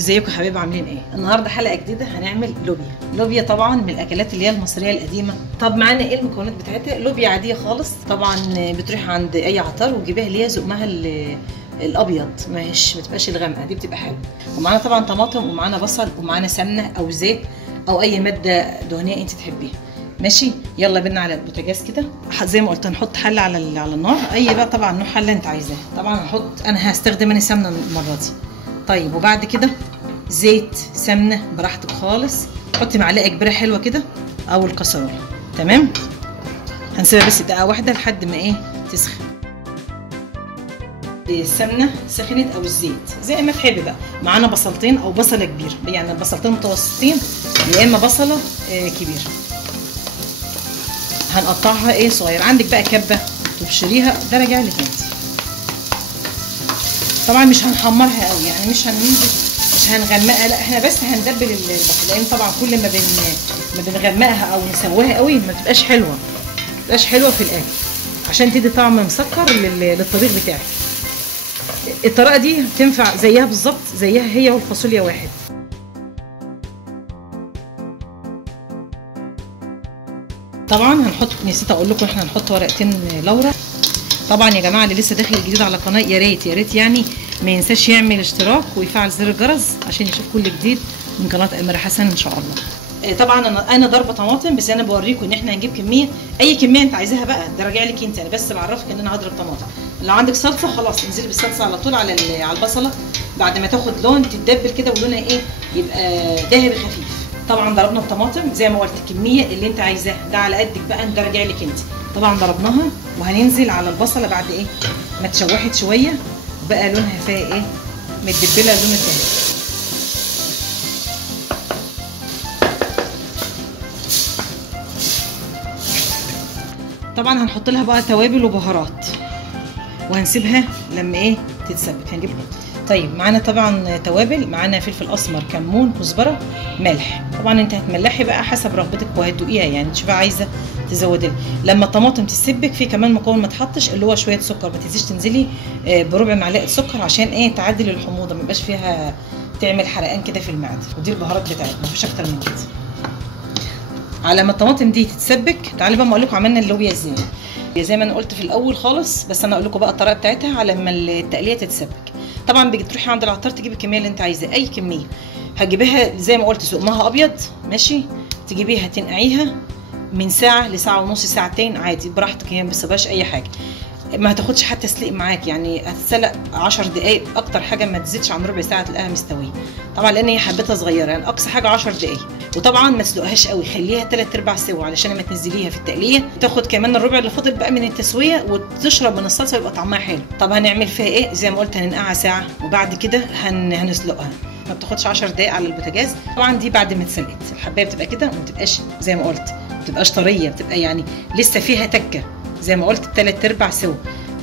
ازيكم يا حبايبي، عاملين ايه؟ النهارده حلقه جديده هنعمل لوبيا. لوبيا طبعا من الاكلات اللي هي المصريه القديمه. طب معانا ايه المكونات بتاعتها؟ لوبيا عاديه خالص طبعا، بتروح عند اي عطار وتجيبها اللي هي زقمها الابيض، ما بتبقاش الغامقه دي، بتبقى حلوه. ومعانا طبعا طماطم، ومعانا بصل، ومعانا سمنه او زيت او اي ماده دهنيه انت تحبيها. ماشي، يلا بينا على البوتاجاز كده. زي ما قلت هنحط حله على النار، اي بقى طبعا نوع حله انت عايزاه. طبعا انا هستخدم سمنه المره دي. طيب وبعد كده زيت، سمنه، براحتك خالص. حطي معلقه كبيره حلوه كده او الكسرونه. تمام، هنسيبها بس دقيقه واحده لحد ما تسخن. السمنه سخنت او الزيت زي ما تحبي بقى. معانا بصلتين او بصله كبيره، يعني البصلتين متوسطين يا اما بصله كبيره. هنقطعها صغير. عندك بقى كبه تبشريها، ده راجع لك انت. طبعا مش هنحمرها قوي، يعني مش هنغمقها، لا احنا بس هندبل البصل، لان طبعا كل ما بنغمقها او نسويها قوي ما بتبقاش حلوه، في الاكل، عشان تدي طعم مسكر للطبيخ بتاعك. الطريقه دي تنفع زيها بالظبط، زيها هي والفاصوليا واحد. طبعا نسيت اقول لكم احنا هنحط ورقتين لورا. طبعا يا جماعه اللي لسه داخل جديد على القناه، يا ريت يعني ما ينساش يعمل اشتراك ويفعل زر الجرس عشان يشوف كل جديد من قناه اميره حسن ان شاء الله. طبعا انا ضاربه طماطم، بس انا بوريكم ان احنا هنجيب كميه، اي كميه انت عايزاها بقى، ده راجع لك انت، انا بس بعرفك ان انا هضرب طماطم. لو عندك صلصه خلاص انزلي بالصلصه على طول على البصله، بعد ما تاخد لون تتدبل كده ولونها يبقى ذهبي خفيف. طبعا ضربنا الطماطم زي ما قلت الكميه اللي انت عايزاها، ده على قدك بقى، ده راجع لك انت. طبعا ضربناها وهننزل على البصله بعد ما اتشوحت شويه بقى لونها فيها متدبله لون الذهبي. طبعا هنحط لها بقى توابل وبهارات وهنسيبها لما تتسبك. هنجيب طيب معانا طبعا توابل، معانا فلفل اسمر، كمون، كزبره، ملح. طبعا انت هتملحي بقى حسب رغبتك وهتدوقيها، يعني تشوفي عايزه تزودي. لما الطماطم تتسبك في كمان مكون ما تحطش، اللي هو شويه سكر. ما تنسيش تنزلي بربع معلقه سكر عشان تعدل الحموضه، ما يبقاش فيها تعمل حرقان كده في المعده. ودي البهارات بتاعتنا، مفيش اكتر من كده. على ما الطماطم دي تتسبك، تعالي بقى اقول لكم عملنا اللوبيا ازاي. زي ما انا قلت في الاول خالص، بس انا اقول لكم بقى الطريقه بتاعتها على ما التقليه تتسبك. طبعا بتروحي عند العطار تجيبي الكميه اللي انت عايزاها، اي كميه. هتجيبيها زي ما قلت سقمها ابيض، ماشي. تجيبيها تنقعيها من ساعه لساعه ونص، ساعتين عادي براحتك، هي ما بتسيبهاش اي حاجه. ما هتاخدش حتى سلق معاك، يعني هتتسلق 10 دقائق، اكتر حاجه ما تزيدش عن ربع ساعه تلاقيها مستويه. طبعا لان هي حبتها صغيره، يعني اقصى حاجه 10 دقائق. وطبعا ما تسلقهاش قوي، خليها 3/4 سوا علشان لما تنزليها في التقليه تاخد كمان الربع اللي فاضل بقى من التسويه وتشرب من الصلصه، يبقى طعمها حلو. طب هنعمل فيها زي ما قلت هننقعها ساعه، وبعد كده هنسلقها. ما بتاخدش 10 دقائق على البوتاجاز. طبعا دي بعد ما اتسلقت الحبايه بتبقى كده، وما بتبقاش زي ما قلت ما بتبقاش طريه، بتبقى يعني لسه فيها تكه زي ما قلت 3/4 سوا.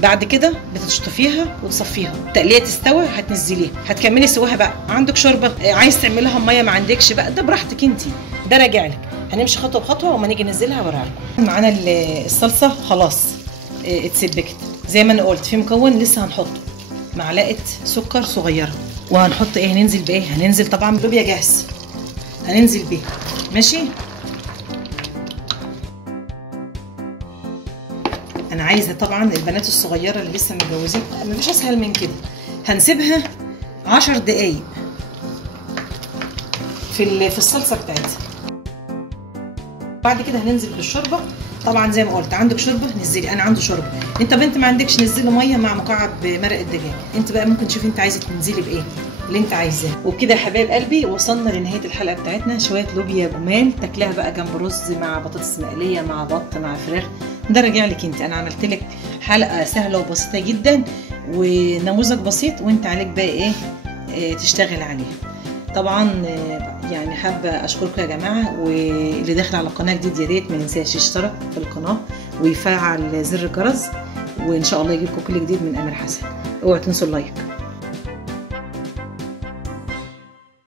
بعد كده بتشطفيها وتصفيها، التقليه تستوي هتنزليها، هتكملي سواها بقى. عندك شوربه عايز تعملها ميه، ما عندكش بقى، ده براحتك انت، ده راجع لك. هنمشي خطوه بخطوه وما نيجي ننزلها وراها. معانا الصلصه خلاص اتسبكت زي ما انا قلت. في مكون لسه هنحطه، معلقه سكر صغيره، وهنحط هننزل بايه؟ هننزل طبعا بلوبيا جاهز، هننزل بيه، ماشي. انا عايزه طبعا البنات الصغيره اللي لسه متجوزين، مفيش اسهل من كده. هنسيبها 10 دقايق في الصلصه بتاعتها. بعد كده هننزل بالشوربه. طبعا زي ما قلت عندك شوربه نزلي، انا عندي شوربه. انت بنت ما عندكش نزلي ميه مع مكعب مرق الدجاج. انت بقى ممكن تشوفي انت عايزه تنزلي بايه اللي انت عايزاه. وبكده يا حبايب قلبي وصلنا لنهايه الحلقه بتاعتنا. شويه لوبيا جمال تاكلها بقى جنب رز مع بطاطس مقليه مع بط مع فراخ، ده راجع لك انت. انا عملت لك حلقه سهله وبسيطه جدا ونموذج بسيط، وانت عليك بقى تشتغل عليه. طبعا يعني حابه اشكركم يا جماعه، واللي داخل على القناه جديد يا ريت ما ينساش يشترك في القناه ويفعل زر الجرس، وان شاء الله يجيلكم كل جديد من امير حسن. اوعوا تنسوا اللايك.